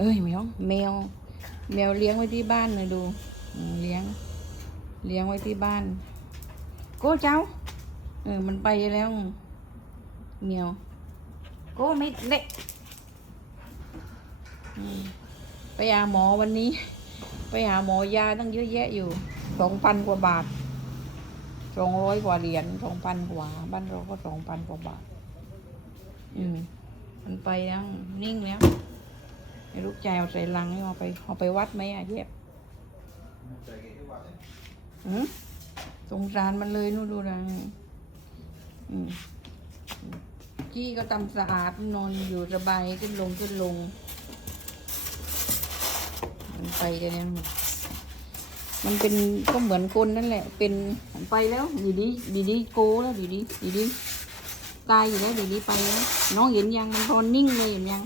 เอ้ยแมวแมว แมวเลี้ยงไว้ที่บ้านเลยดูเลี้ยง เลี้ยงไว้ที่บ้าน โก้เจ้า เออ มันไปแล้วเมียวโก้ไม่เด็กไปหาหมอวันนี้ ไปหาหมอยาตั้งเยอะแยะอยู่สองพันกว่าบาทสองร้อยกว่าเหรียญสองพันกว่า บ้านเราก็สองพันกว่าบาท อืม มันไปแล้ว นิ่งแล้ว ไอ้ลูกชายเอาใส่ลังให้เอาไปเอาไปวัดไหมอะเย็บอืมสงสารมันเลยนู่นดูนะอืมจี้ก็ทำสะอาดนอนอยู่สบายขึ้นลงขึ้นลง มันไปกันเนี่ยมันเป็นก็เหมือนคนนั่นแหละ เป็นไปแล้วดีดีดีดีโกแล้วดีดีดีดีตายอยู่แล้วดีดีไปแล้วน้องเห็นยังมันนอนนิ่งเลยเห็นยัง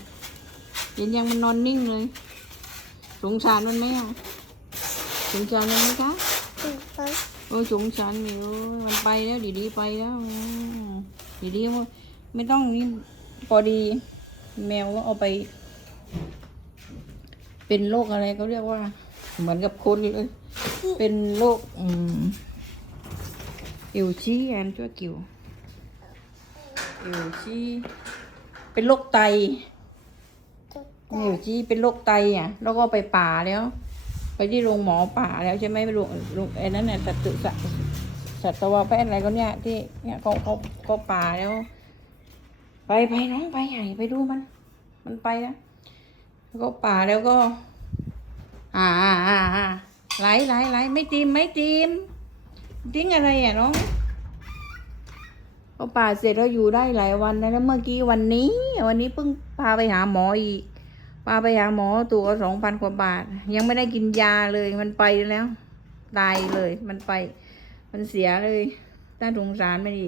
เห็นยังมันนอนนิ่งเลย สงสารมันไหมอะสงสารมันไหมคะโอ้ยสงสารอยู่มันไปแล้วดีดีไปแล้วอืมดีดีว่าไม่ต้องนี่พอดี แมวก็เอาไป เป็นโรคอะไรเขาเรียกว่า เหมือนกับคนเลย เป็นโรคอืมอิวชี้อันชั่วกิวอิวชี้เป็นโรคไต อิวชี้เป็นโรคไตอะ แล้วก็ไปป่าแล้ว ไปที่โรงหมอป่าแล้วใช่ไหมไปโรงโรงไอ้นั้นน่ะสัตว์สัตว์สัตวแพทย์อะไรก็เนี่ยที่เนี่ยเขาเขาเขาป่าแล้ว ไปไปน้องไปใหญ่ไปดูมัน มันไปแล้วแล้วก็ป่าแล้วก็ อ่าอ่าอ่าอ่าไหลไหลไหลไม่ตีมไม่ตีมทิ้งอะไรอะน้องก็ป่าเสร็จแล้วอยู่ได้หลายวันแล้วแล้วเมื่อกี้วันนี้ วันนี้เพิ่งพาไปหาหมออีก พาไปหาหมอตัวสองพันกว่าบาท ยังไม่ได้กินยาเลย มันไปแล้ว ตายเลย มันไป มันเสียเลยน่าสงสารม่ดี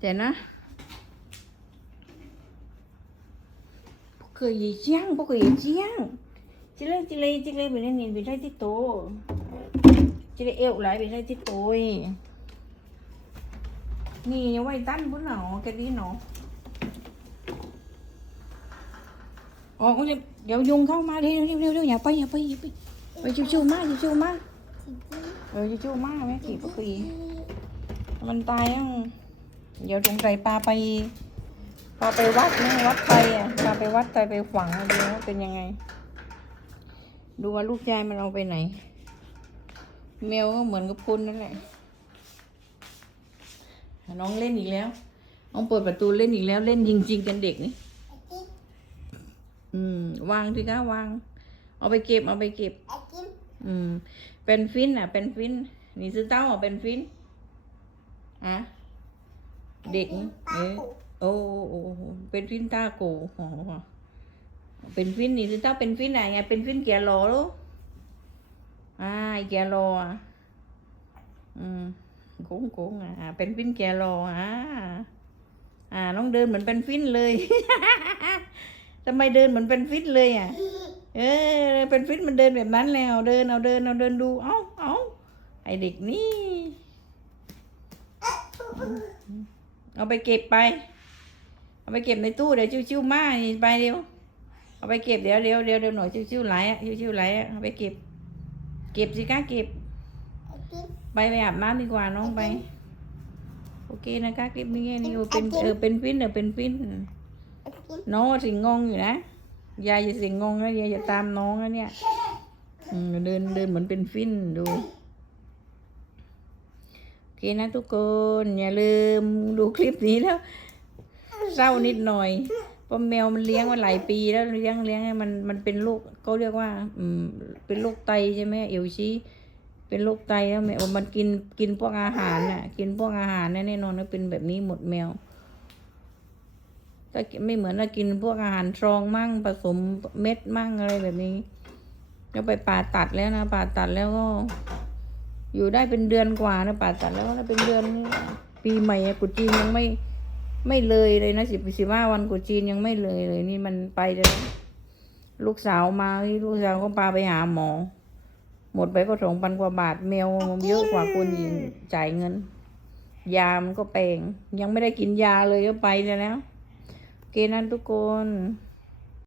เจนะพวกเคยยีเจียงพวกเคยยีเจียงจิเลยจิเลยจิเลยไปเล่นนี่ไปได้ที่โตจิเลยเอวไหลไปได้ที่โตนี่ยังไว้ตั้นพุ่ญหนอแกดีหนอ không mà đi đi đi đi nhà bay nhà bay nhà bay bay chiu chiu má chiu chiu má ừ chiu chiu má mấy kỳ bất kỳ mình tay á giờ trùng ใจปลาไปปลาไปวัดนะวัดไปอะปลาไปวัดไปไปฝังดูว่าเป็นยังไง ดูว่าลูกชายมันเอาไปไหน แมวก็เหมือนกับคนนั่นแหละน้องเล่นอีกแล้ว น้องเปิดประตูเล่นอีกแล้วเล่นจริงๆกันเด็กนี่ อืม วางสิคะวาง เอาไปเก็บ เอาไปเก็บอืม เป็นฟินอะ เป็นฟิน นี่ซื้อเต้าอะเป็นฟินอะเด็กนี่เออโอ้โอ้โอ้เป็นฟินตาโกอ๋อเป็นฟินนี่สิถ้าเป็นฟินไหนไงเป็นฟินเกียร์โลลูกอ่าเกียร์โลอะอืมกุ้งกุ้งอะเป็นฟินเกียร์โลอะอ่าน้องเดินเหมือนเป็นฟินเลย ทำไมเดินเหมือนเป็นฟินเลยอะ เออ เป็นฟินมันเดินแบบนั้นแล้ว เดินเอาเดินเอาเดินดู เอ้าเอ้าไอเด็กนี่ เอาไปเก็บไป เอาไปเก็บในตู้เดี๋ยวชิวๆมานี่ไปเร็ว เอาไปเก็บเดี๋ยวเดี๋ยวเดี๋ยวเดี๋ยวหน่อยชิวๆไหลอะชิวๆไหลอะเอาไปเก็บ เก็บสิคะเก็บ ไปไปอาบน้ำดีกว่าน้องไป โอเคนะคะคลิปนี้แค่นี้โอเป็นเออเป็นฟินเออเป็นฟิน น้องสิงงงอยู่นะ ยายจะสิงงงแล้วยายจะตามน้องแล้วเนี่ยอืมเดินเดินเหมือนเป็นฟินดูโอเคนะทุกคน อย่าลืมดูคลิปนี้แล้วเศร้านิดหน่อยเพราะแมวมันเลี้ยงมาหลายปีแล้วเลี้ยงเลี้ยงให้มันมันเป็นโรคเขาเรียกว่า อืม เป็นโรคไตใช่ไหมเอวชี้เป็นโรคไตแล้วแมวมันกินกินพวกอาหารน่ะ กินพวกอาหารแน่นอนว่าเป็นแบบนี้หมดแมว ถ้าไม่เหมือนเรากินพวกอาหารทรองมั่งผสมเม็ดมั่งอะไรแบบนี้แล้วไปป่าตัดแล้วนะป่าตัดแล้วก็ อยู่ได้เป็นเดือนกว่านะป่าตัดแล้วนะเป็นเดือนปีใหม่กุจีนยังไม่ไม่เลยเลยนะสิบสิบห้าวันกุจีนยังไม่เลยเลย นี่มันไปแล้วลูกสาวมาลูกสาวก็พาไปหาหมอ หมดไปก็สองพันกว่าบาทแมวมันเยอะกว่าคนหญิงจ่ายเงิน ยามันก็แพงยังไม่ได้กินยาเลยก็ไปแล้ว เคนะทุกคน